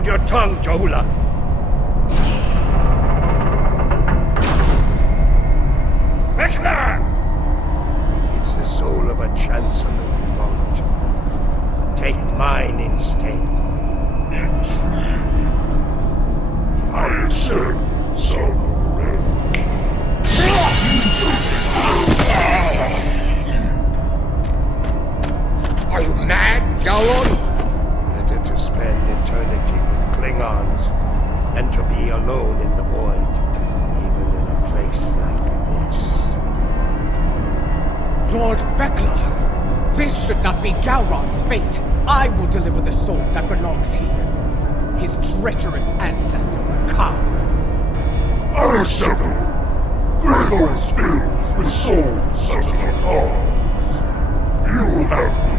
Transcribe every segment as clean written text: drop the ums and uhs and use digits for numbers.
Hold your tongue, Johula. Vecna! It's the soul of a chancellor you want. Take mine instead. Intrigue. I accept, son of Ren. Are you mad, Gowron? Better to spend eternity with Klingons than to be alone in the void, even in a place like this. Lord Vecla, this should not be Gowron's fate. I will deliver the soul that belongs here. His treacherous ancestor, Rakar. Unacceptable! Klingon is filled with souls such as Akar's. You will have to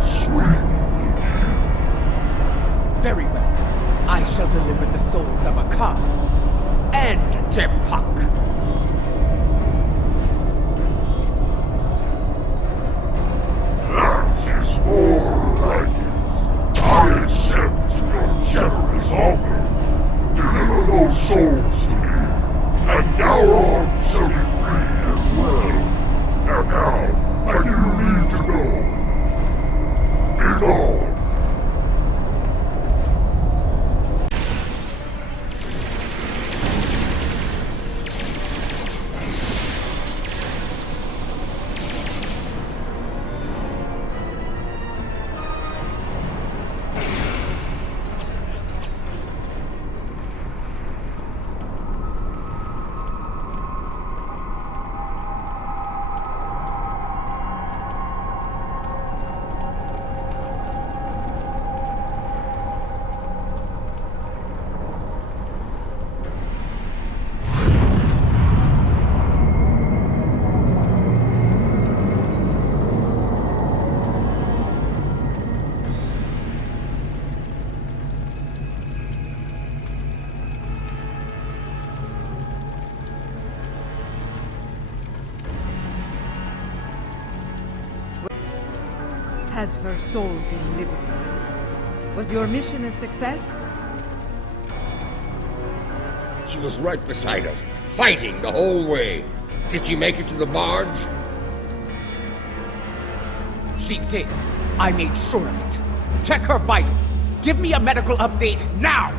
swing the deal. Very well. I shall deliver the souls of Akar and Jempak. That is more like it. I accept your generous offer. Deliver those souls to me, and Gowron shall be free as well. And now, I give you leave to go. Be gone. Has her soul been liberated? Was your mission a success? She was right beside us, fighting the whole way. Did she make it to the barge? She did. I made sure of it. Check her vitals. Give me a medical update now!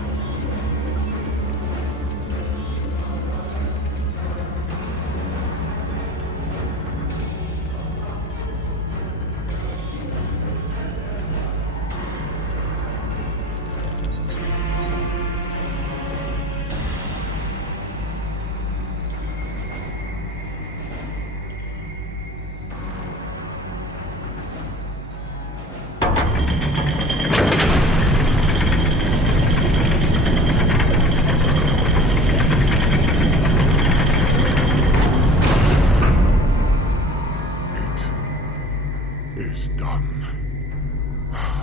Is done.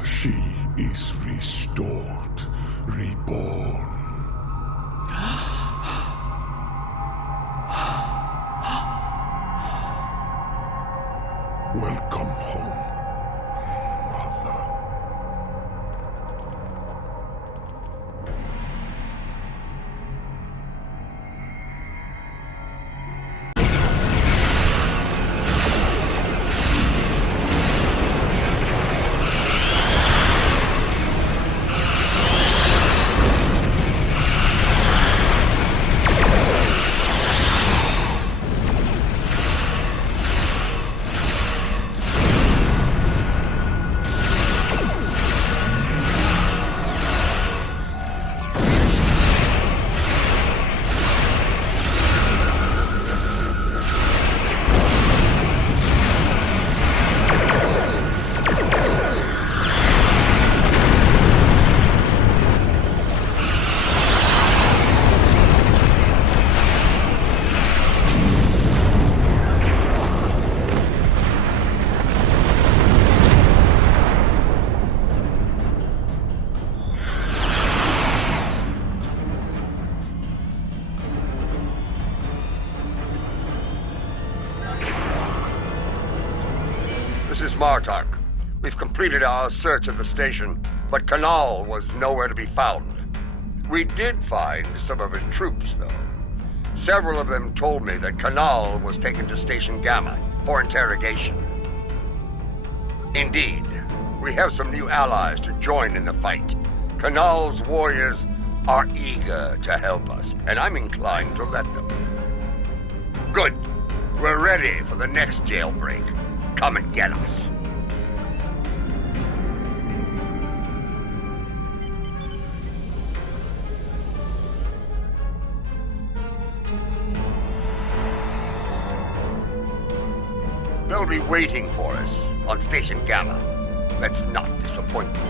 She is restored, reborn. Welcome home, Mother. This is Martok. We've completed our search of the station. but Kanal was nowhere to be found. We did find some of his troops, though. Several of them told me that Kanal was taken to Station Gamma for interrogation. Indeed, we have some new allies to join in the fight. Kanal's warriors are eager to help us, and I'm inclined to let them. Good. We're ready for the next jailbreak. Come and get us. They'll be waiting for us on Station Gamma. Let's not disappoint them.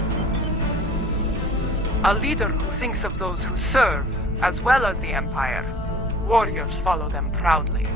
A leader who thinks of those who serve, as well as the Empire. Warriors follow them proudly.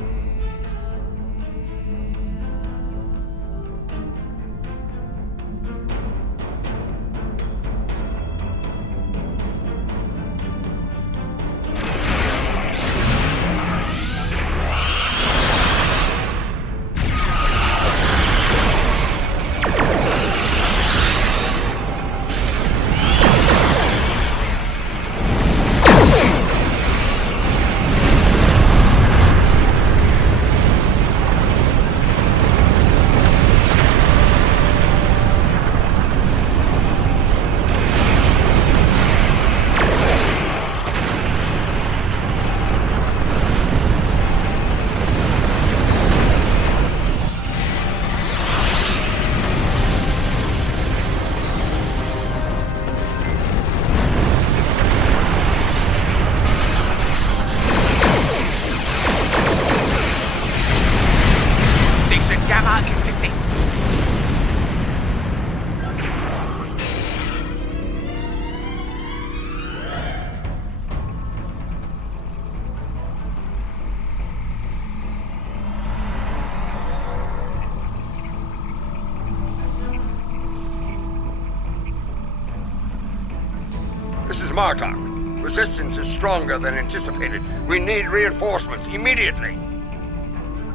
This is Martok. Resistance is stronger than anticipated. We need reinforcements immediately.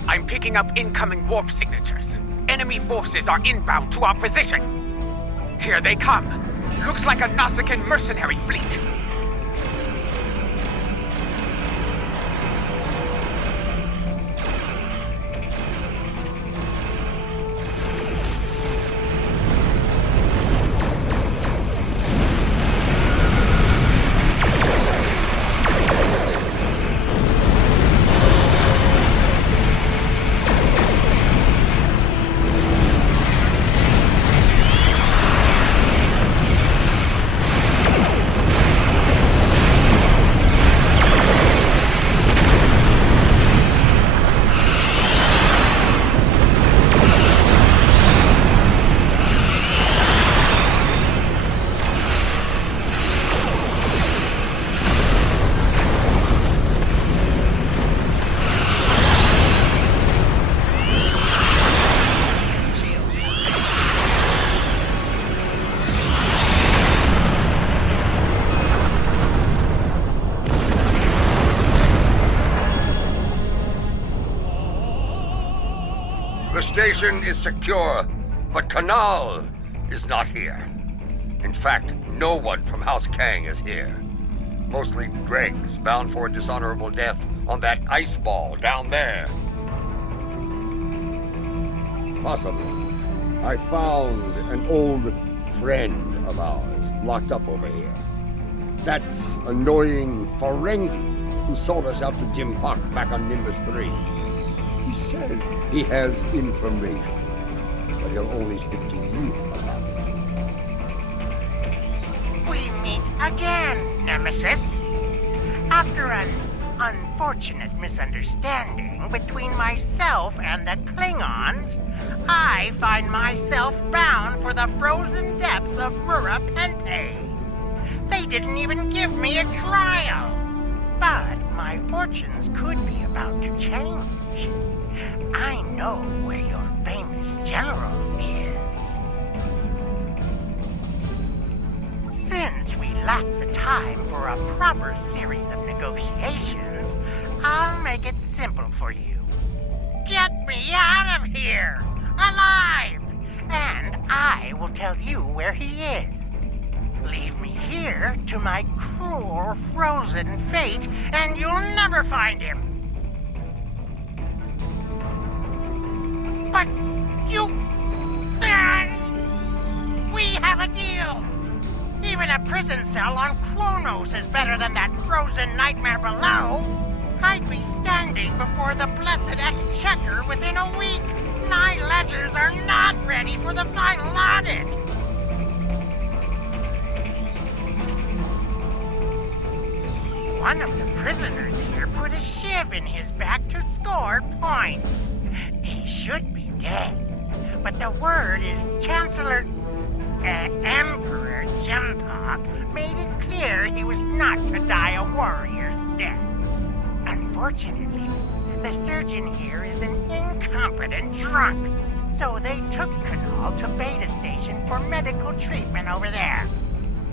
I'm picking up incoming warp signatures. Enemy forces are inbound to our position. Here they come. Looks like a Nausicaan mercenary fleet. The station is secure, but Kanal is not here. In fact, no one from House Kang is here. Mostly dregs bound for a dishonorable death on that ice ball down there. Possibly. I found an old friend of ours locked up over here. That annoying Ferengi who sold us out to Jim Park back on Nimbus 3. He says he has information, but he'll only speak to you about it. We meet again, Nemesis. After an unfortunate misunderstanding between myself and the Klingons, I find myself bound for the frozen depths of Mura Pente. They didn't even give me a trial. But my fortunes could be about to change. I know where your famous general is. Since we lack the time for a proper series of negotiations, I'll make it simple for you. Get me out of here, alive, and I will tell you where he is. Leave me here to my cruel, frozen fate, and you'll never find him. But you... we have a deal. Even a prison cell on Kronos is better than that frozen nightmare below. I'd be standing before the blessed exchequer within a week. My ledgers are not ready for the final audit. One of the prisoners here put a shiv in his back to score points. He should be dead, but the word is Chancellor... Emperor Jempok made it clear he was not to die a warrior's death. Unfortunately, the surgeon here is an incompetent drunk, so they took Kanal to Beta Station for medical treatment over there.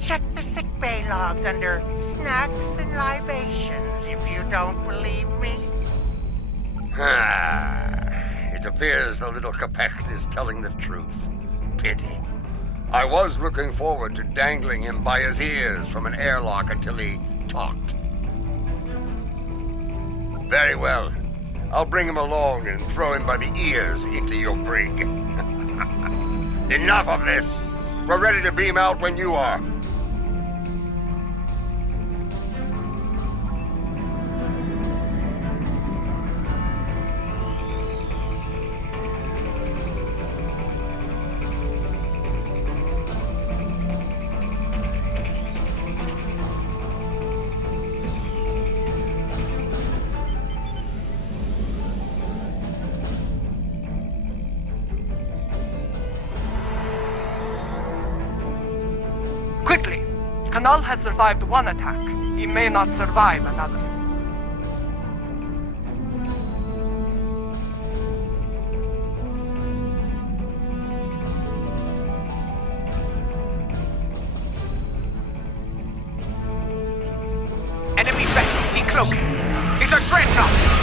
Check the sickbay logs under snacks and libations if you don't believe me. It appears the little Capex is telling the truth. Pity. I was looking forward to dangling him by his ears from an airlock until he talked. Very well. I'll bring him along and throw him by the ears into your brig. Enough of this! We're ready to beam out when you are. Quickly! Kanal has survived one attack. He may not survive another. Enemy vessel decloaking. It's a dreadnought!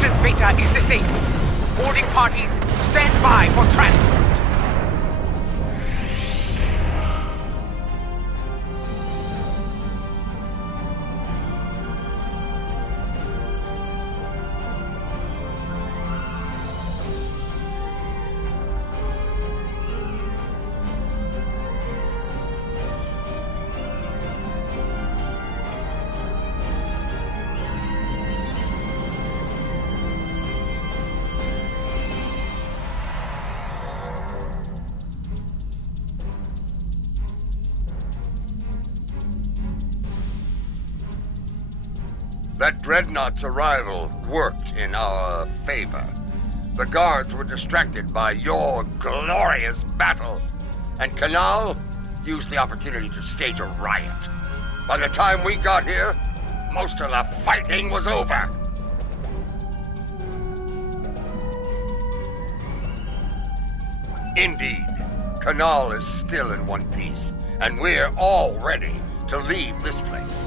Mission Beta is disabled. Boarding parties, stand by for transport. That dreadnought's arrival worked in our favor. The guards were distracted by your glorious battle, and Kanal used the opportunity to stage a riot. By the time we got here, most of the fighting was over. Indeed, Kanal is still in one piece, and we're all ready to leave this place.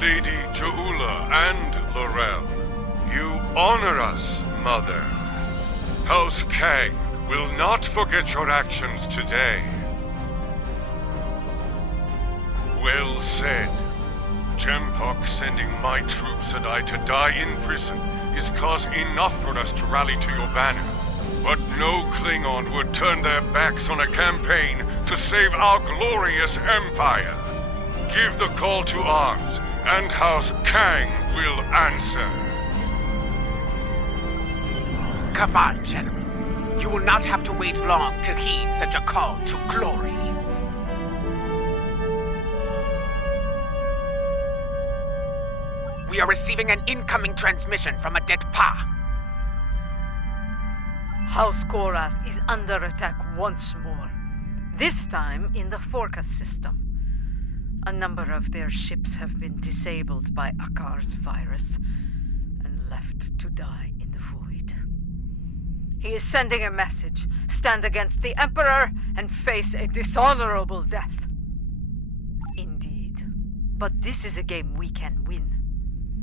Lady Joula and Laurel, you honor us, Mother. House Kang will not forget your actions today. Well said. Jempok sending my troops and I to die in prison is cause enough for us to rally to your banner. But no Klingon would turn their backs on a campaign to save our glorious empire. Give the call to arms, and House Kang will answer. Come on, gentlemen. You will not have to wait long to heed such a call to glory. We are receiving an incoming transmission from Adet Pa. House Korath is under attack once more. This time in the Forcas system. A number of their ships have been disabled by Akar's virus and left to die in the void. He is sending a message. Stand against the Emperor and face a dishonorable death. Indeed. But this is a game we can win.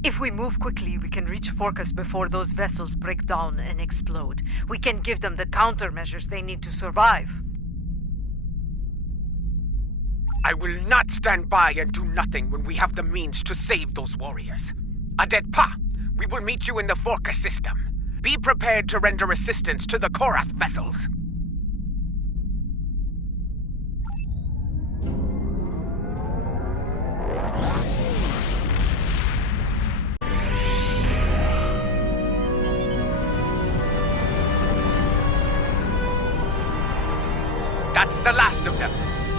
If we move quickly, we can reach Forcas before those vessels break down and explode. We can give them the countermeasures they need to survive. I will not stand by and do nothing when we have the means to save those warriors. Adet Pa, we will meet you in the Forca system. Be prepared to render assistance to the Korath vessels. That's the last of them.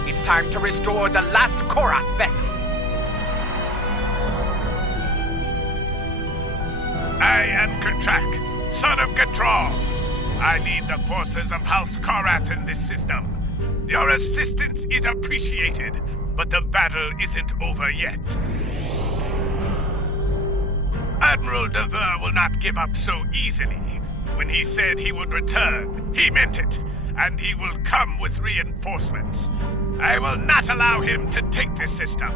It's time to restore the last Korath vessel. I am Katrak, son of Gatral. I lead the forces of House Korath in this system. Your assistance is appreciated, but the battle isn't over yet. Admiral Dever will not give up so easily. When he said he would return, he meant it, and he will come with reinforcements. I will not allow him to take this system.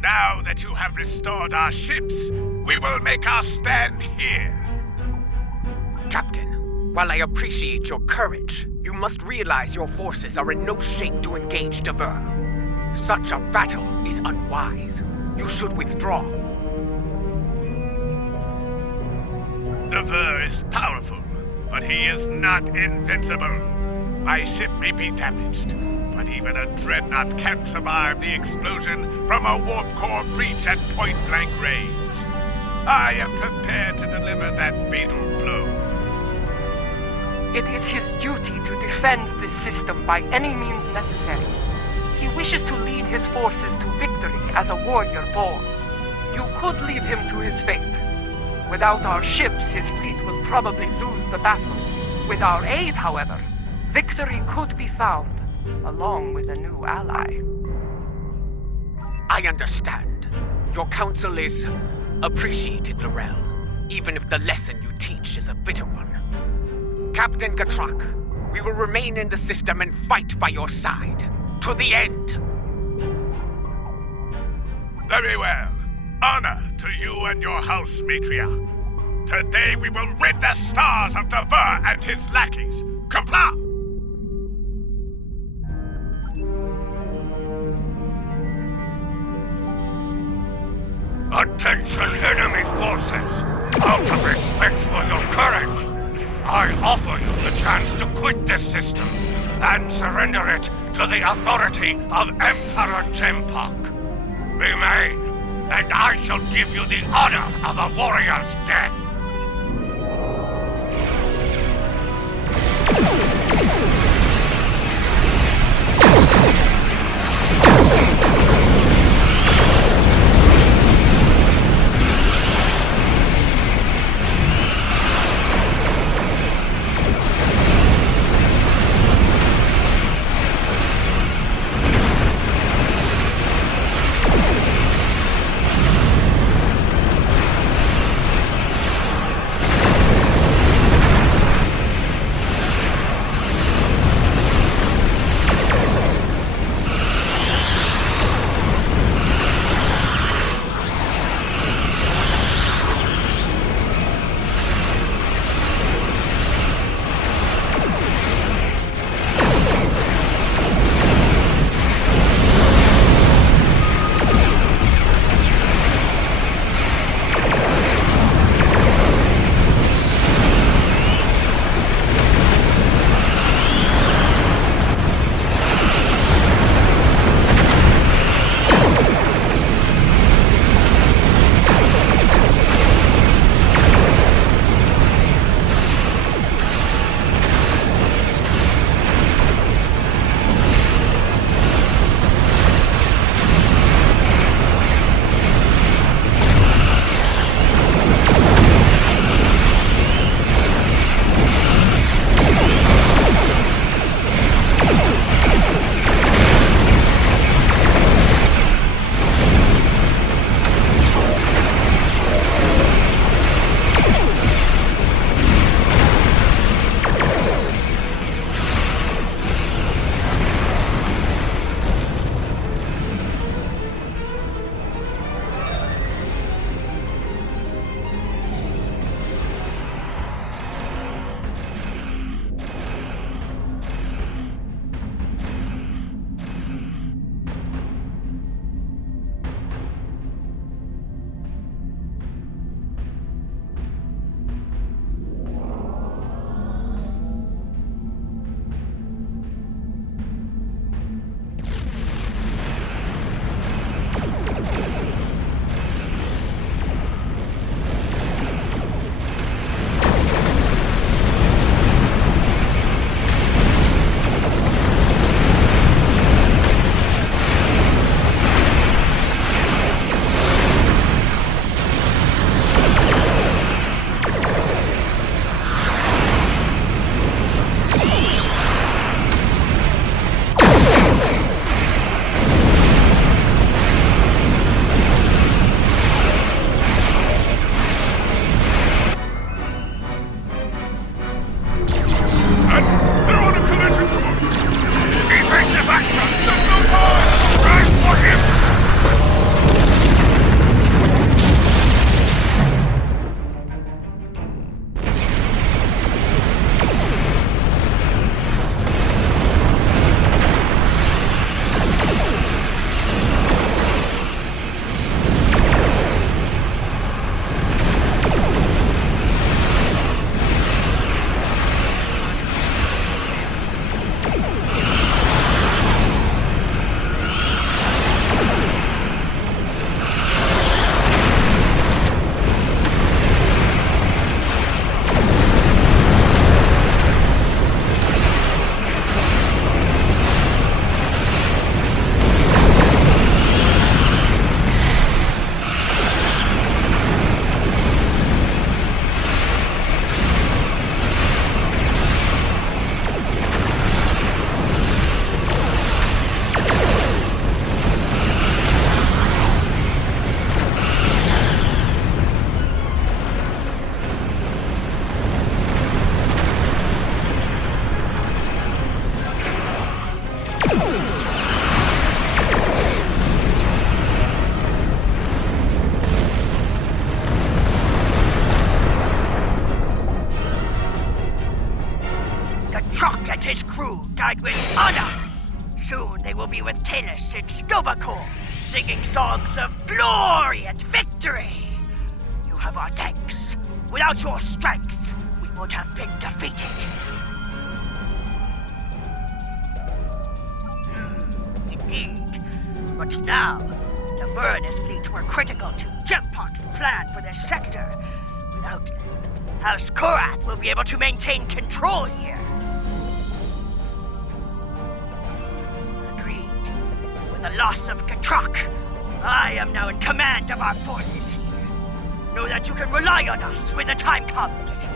Now that you have restored our ships, we will make our stand here. Captain, while I appreciate your courage, you must realize your forces are in no shape to engage Dever. Such a battle is unwise. You should withdraw. Dever is powerful, but he is not invincible. My ship may be damaged, but even a dreadnought can't survive the explosion from a warp core breach at point-blank range. I am prepared to deliver that fatal blow. It is his duty to defend this system by any means necessary. He wishes to lead his forces to victory as a warrior born. You could leave him to his fate. Without our ships, his fleet will probably lose the battle. With our aid, however, victory could be found, along with a new ally. I understand. Your counsel is appreciated, Laurel, even if the lesson you teach is a bitter one. Captain Gatrak, We will remain in the system and fight by your side. To the end. Very well. Honor to you and your house, matriarch. Today we will rid the stars of Dever and his lackeys. Comply! Attention, enemy forces! Out of respect for your courage, I offer you the chance to quit this system and surrender it to the authority of Emperor Jempok. Remain, and I shall give you the honor of a warrior's death. and his crew died with honor. Soon they will be with Talis in Stovacor, singing songs of glory and victory. You have our thanks. Without your strength, we would have been defeated. Indeed. But now, the Vernus fleet were critical to Jempok's plan for this sector. Without them, House Korath will be able to maintain control here. Agreed. With the loss of Katrak, I am now in command of our forces here. Know that you can rely on us when the time comes.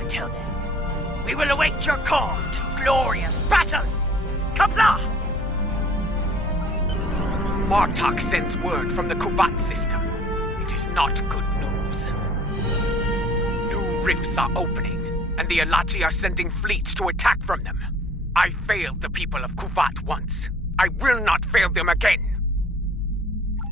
Until then, we will await your call to glorious battle. Kapla! Martok sends word from the Kuvat system. It is not good news. New rifts are opening, and the Alachi are sending fleets to attack from them. I failed the people of Kuvat once. I will not fail them again.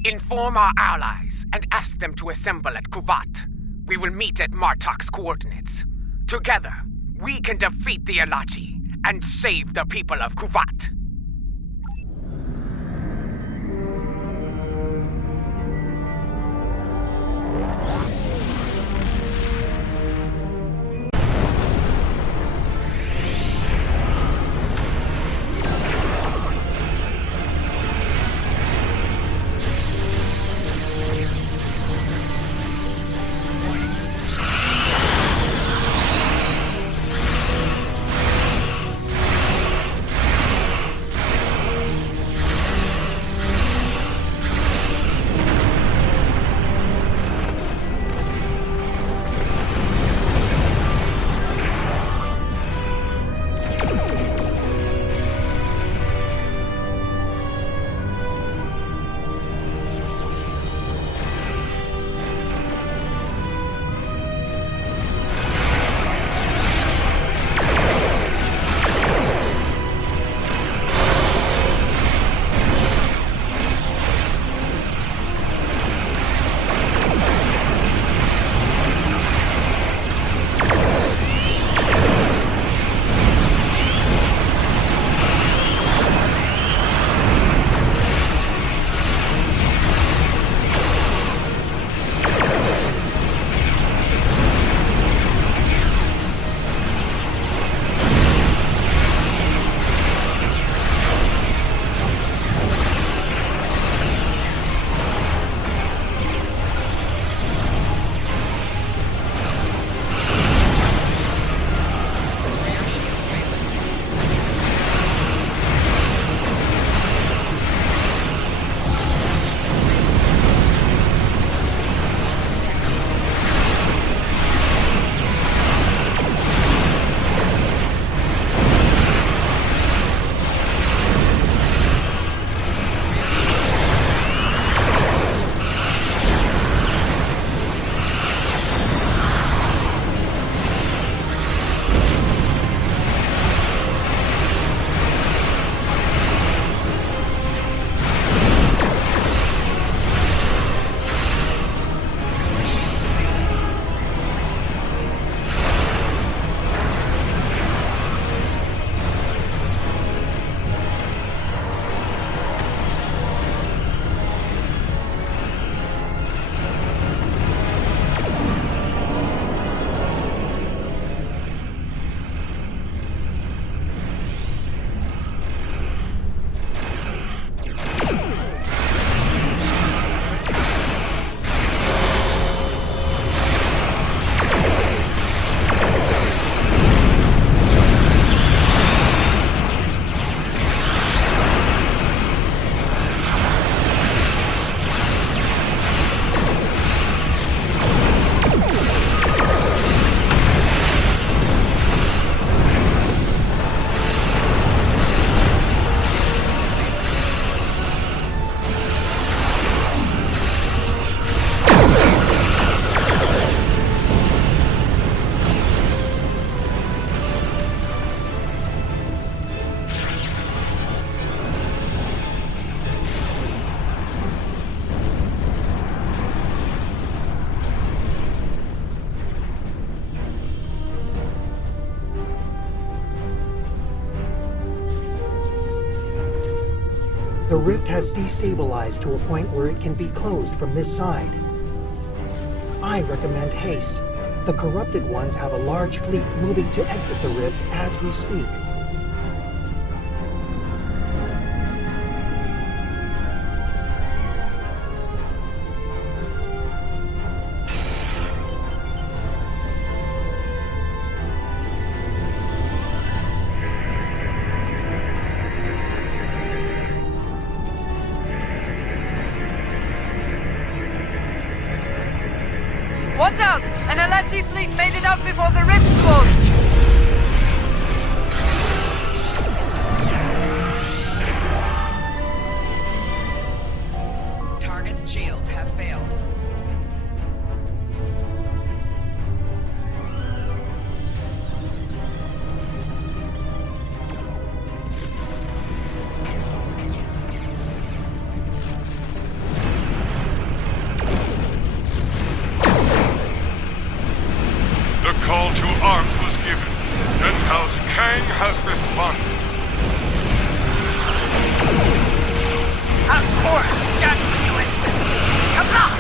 Inform our allies and ask them to assemble at Kuvat. We will meet at Martok's coordinates. Together, we can defeat the Alachi and save the people of Kuvat. The rift has destabilized to a point where it can be closed from this side. I recommend haste. The corrupted ones have a large fleet moving to exit the rift as we speak. Watch out! An LFG fleet made it out before the rift closed! Target's shields have failed. The call to arms was given, and House Kang has responded. Of course, done with you, come on!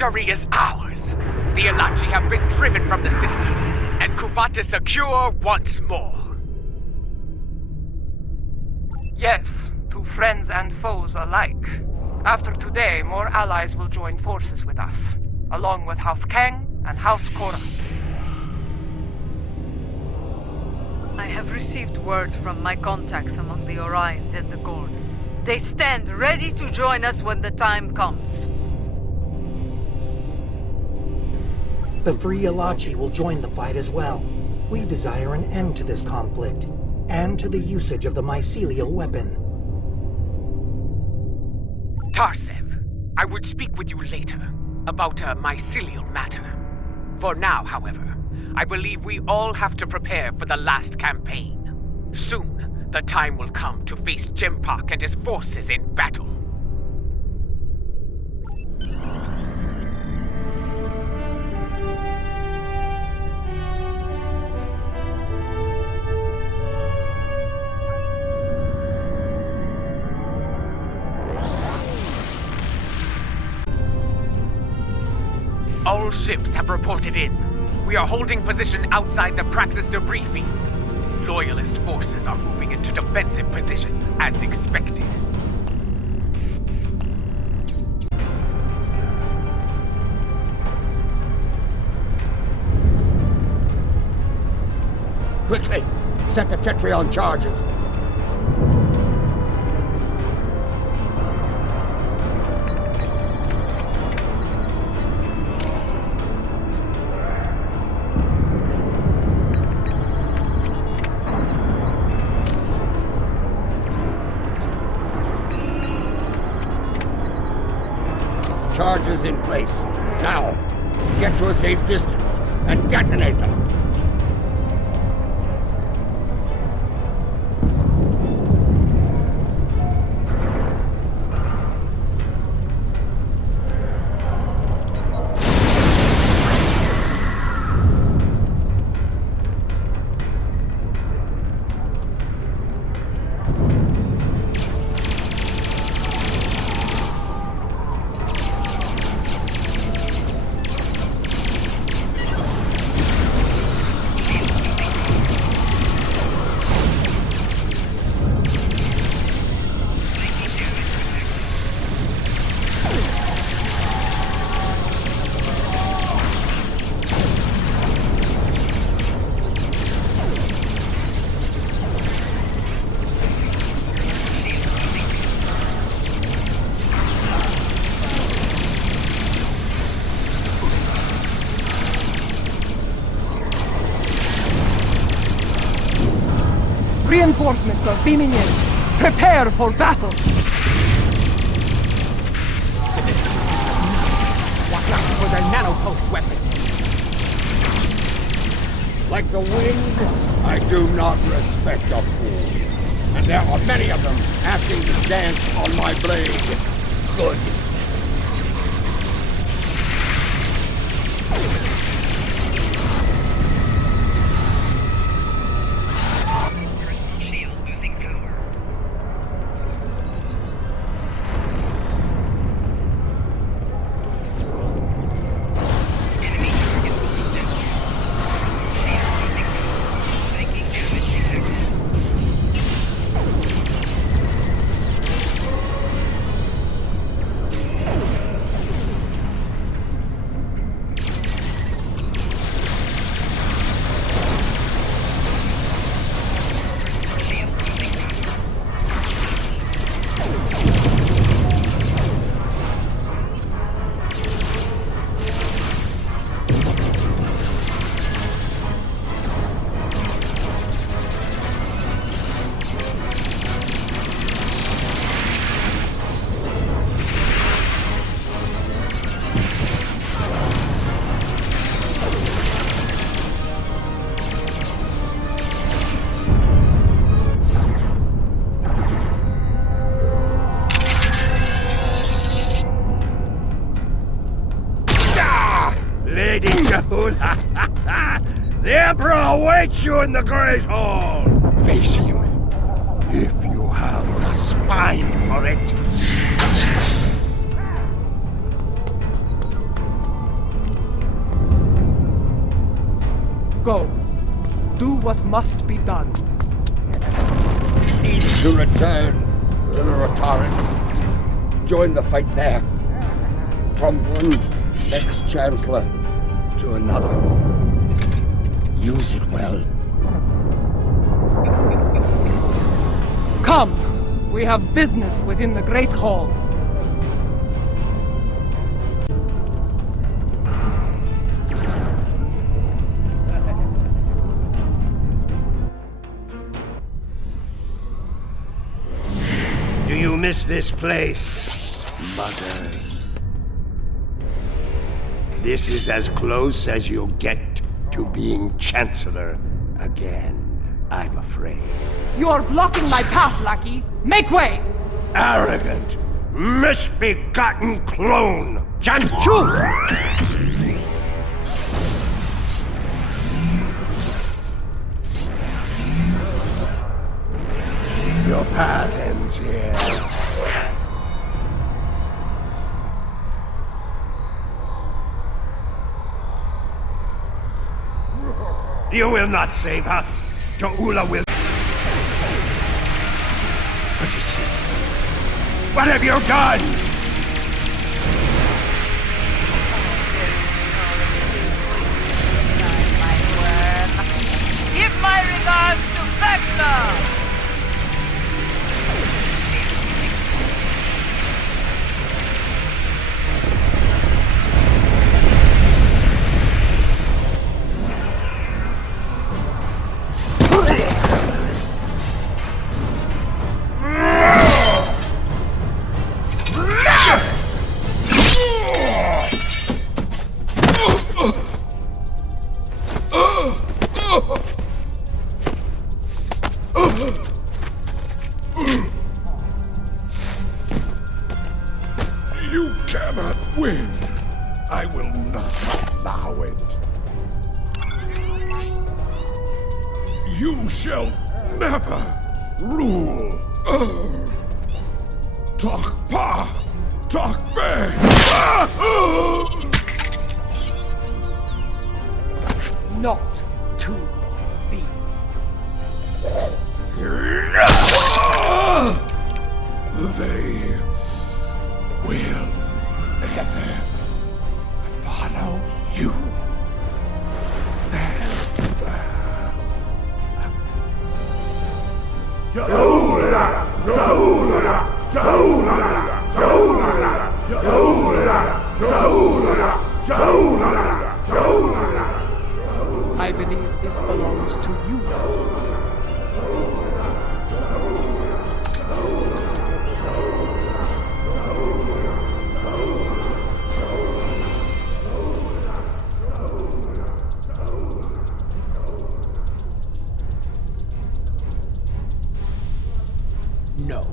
Victory is ours! The Alachi have been driven from the system, and Kuvat is secure once more. Yes, to friends and foes alike. After today, more allies will join forces with us, along with House Kang and House Korra. I have received word from my contacts among the Orions and the Gorn. They stand ready to join us when the time comes. The Free Alachi will join the fight as well. We desire an end to this conflict, and to the usage of the mycelial weapon. Tarsev, I would speak with you later about a mycelial matter. For now, however, I believe we all have to prepare for the last campaign. Soon, the time will come to face Jempak and his forces in battle. All ships have reported in. We are holding position outside the Praxis debris field. Loyalist forces are moving into defensive positions as expected. Quickly, set the Tetri on charges. Charges in place. Now, get to a safe distance and detonate them. Reinforcements are beaming in. Prepare for battle. Watch out for their nanopulse weapons. Like the wind, I do not respect a fool. And there are many of them asking to dance on my blade. Good. Lady Kahula, the Emperor awaits you in the Great Hall! Face him, if you have the spine for it. Go. Do what must be done. Need to return to the Rotaran. Join the fight there. From one ex-chancellor to another. Use it well. Come! We have business within the Great Hall. Do you miss this place, Mother? This is as close as you'll get to being Chancellor again, I'm afraid. You're blocking my path, lackey! Make way! Arrogant, misbegotten clone! Janchu! Your path ends here. You will not save her. Jo'ula will. What is this? What have you done? Give my regards to Vecna! You cannot win. I will not allow it. You shall never rule. Takpa! Takbe! Not to be. They will never follow you. I believe this belongs to you. No.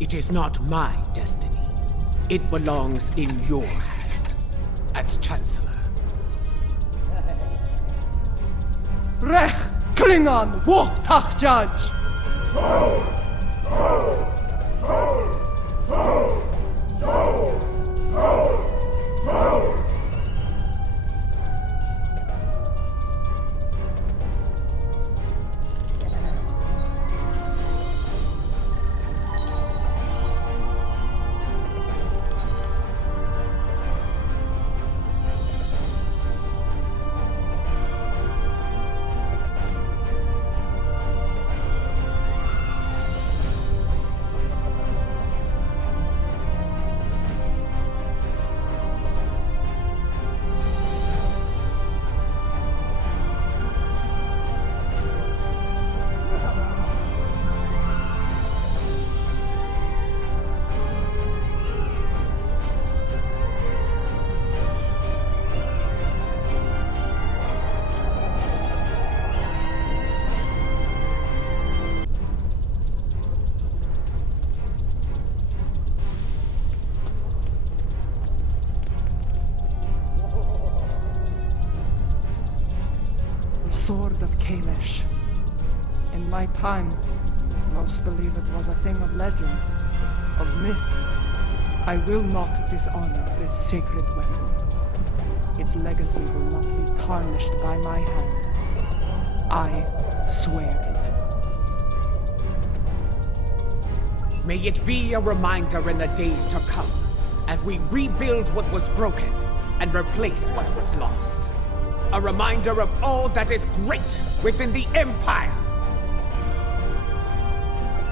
It is not my destiny. It belongs in your hand, as Chancellor. Rech Klingon Wuchtach Judge! Sword of Kalish. In my time, most believe it was a thing of legend, of myth. I will not dishonor this sacred weapon. Its legacy will not be tarnished by my hand. I swear it. May it be a reminder in the days to come, as we rebuild what was broken and replace what was lost. A reminder of all that is great within the Empire.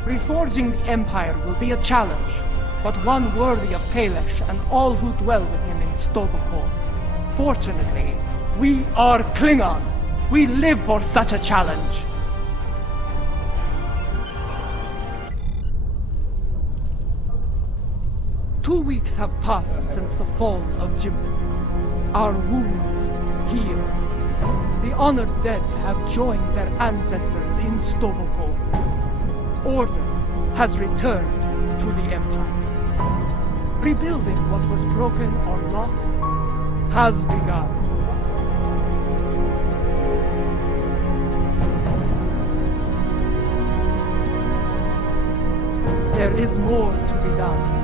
Reforging the Empire will be a challenge, but one worthy of Kailash and all who dwell with him in Stovokor. Fortunately, we are Klingon. We live for such a challenge. Two weeks have passed since the fall of Jimbok. Our wounds heal. The honored dead have joined their ancestors in Stovokor. Order has returned to the Empire. Rebuilding what was broken or lost has begun. There is more to be done.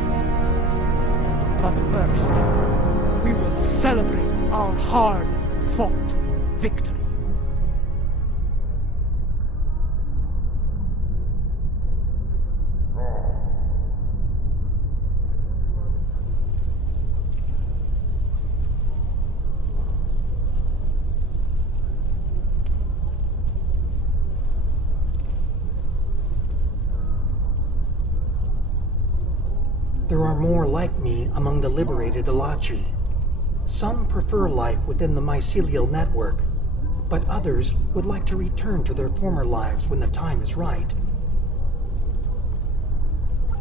But first, we will celebrate our hard-fought victory. There are more like me among the liberated Alachi. Some prefer life within the mycelial network, but others would like to return to their former lives when the time is right.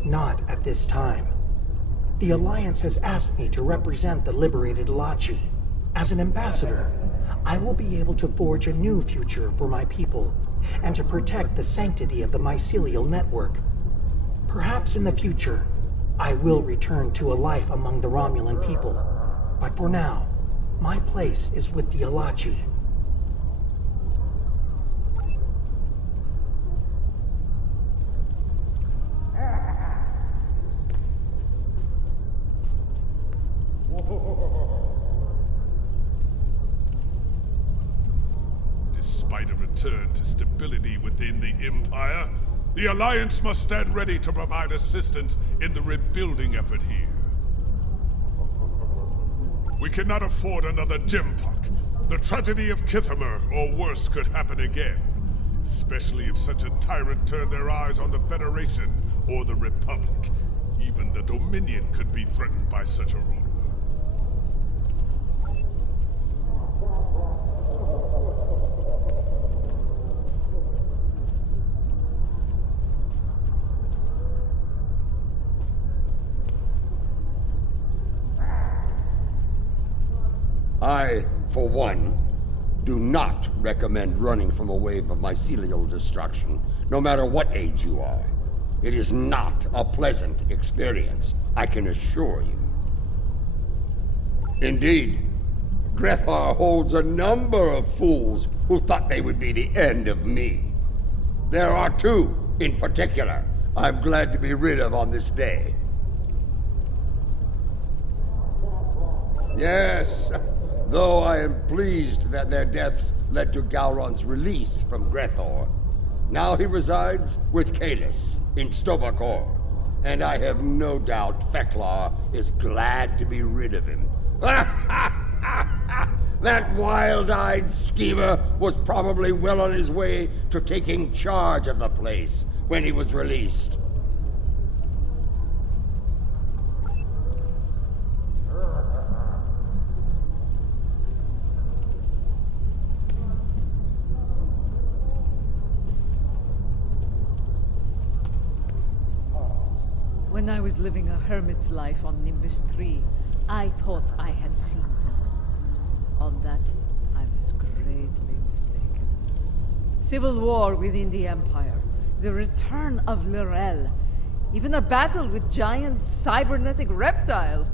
Not at this time. The Alliance has asked me to represent the liberated Alachi. As an ambassador, I will be able to forge a new future for my people, and to protect the sanctity of the mycelial network. Perhaps in the future, I will return to a life among the Romulan people, but for now, my place is with the Alachi. Despite a return to stability within the Empire, the Alliance must stand ready to provide assistance in the rebuilding effort here. We cannot afford another Jimbok. The tragedy of Kithamer, or worse, could happen again. Especially if such a tyrant turned their eyes on the Federation or the Republic. Even the Dominion could be threatened by such a ruler. I, for one, do not recommend running from a wave of mycelial destruction, no matter what age you are. It is not a pleasant experience, I can assure you. Indeed, Grethar holds a number of fools who thought they would be the end of me. There are two, in particular, I'm glad to be rid of on this day. Yes, though I am pleased that their deaths led to Gowron's release from Grethor. Now he resides with Kalis in Stovokor, and I have no doubt Feklar is glad to be rid of him. That wild-eyed schemer was probably well on his way to taking charge of the place when he was released. When I was living a hermit's life on Nimbus 3, I thought I had seen it all. On that, I was greatly mistaken. Civil war within the Empire, the return of Lorel, even a battle with giant cybernetic reptile.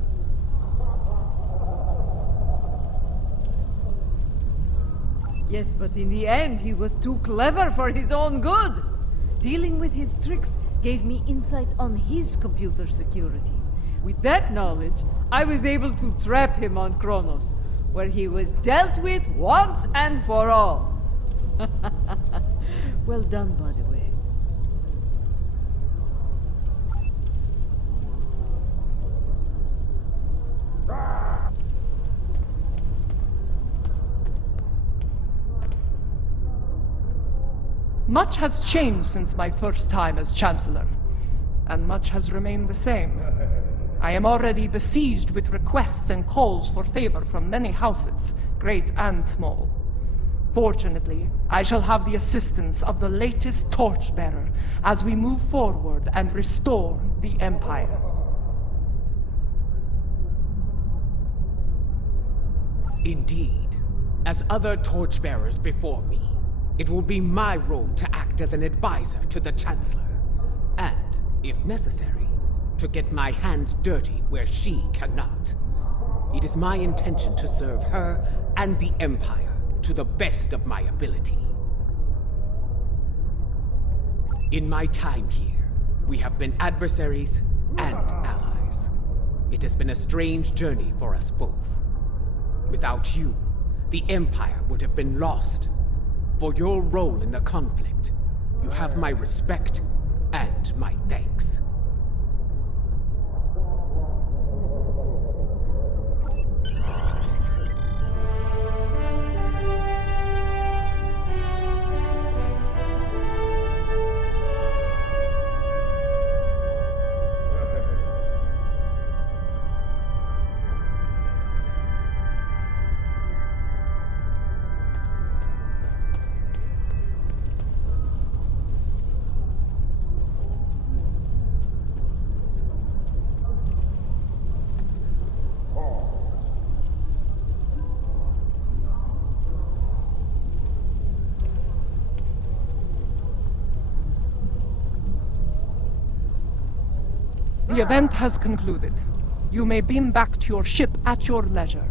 Yes, but in the end, he was too clever for his own good. Dealing with his tricks gave me insight on his computer security. With that knowledge, I was able to trap him on Kronos, where he was dealt with once and for all. Well done, by the way. Much has changed since my first time as Chancellor, and much has remained the same. I am already besieged with requests and calls for favor from many houses, great and small. Fortunately, I shall have the assistance of the latest torchbearer as we move forward and restore the Empire. Indeed. As other torchbearers before me, it will be my role to act as an advisor to the Chancellor, and, if necessary, to get my hands dirty where she cannot. It is my intention to serve her and the Empire to the best of my ability. In my time here, we have been adversaries and allies. It has been a strange journey for us both. Without you, the Empire would have been lost. For your role in the conflict, you have my respect and my thanks. The event has concluded. You may beam back to your ship at your leisure.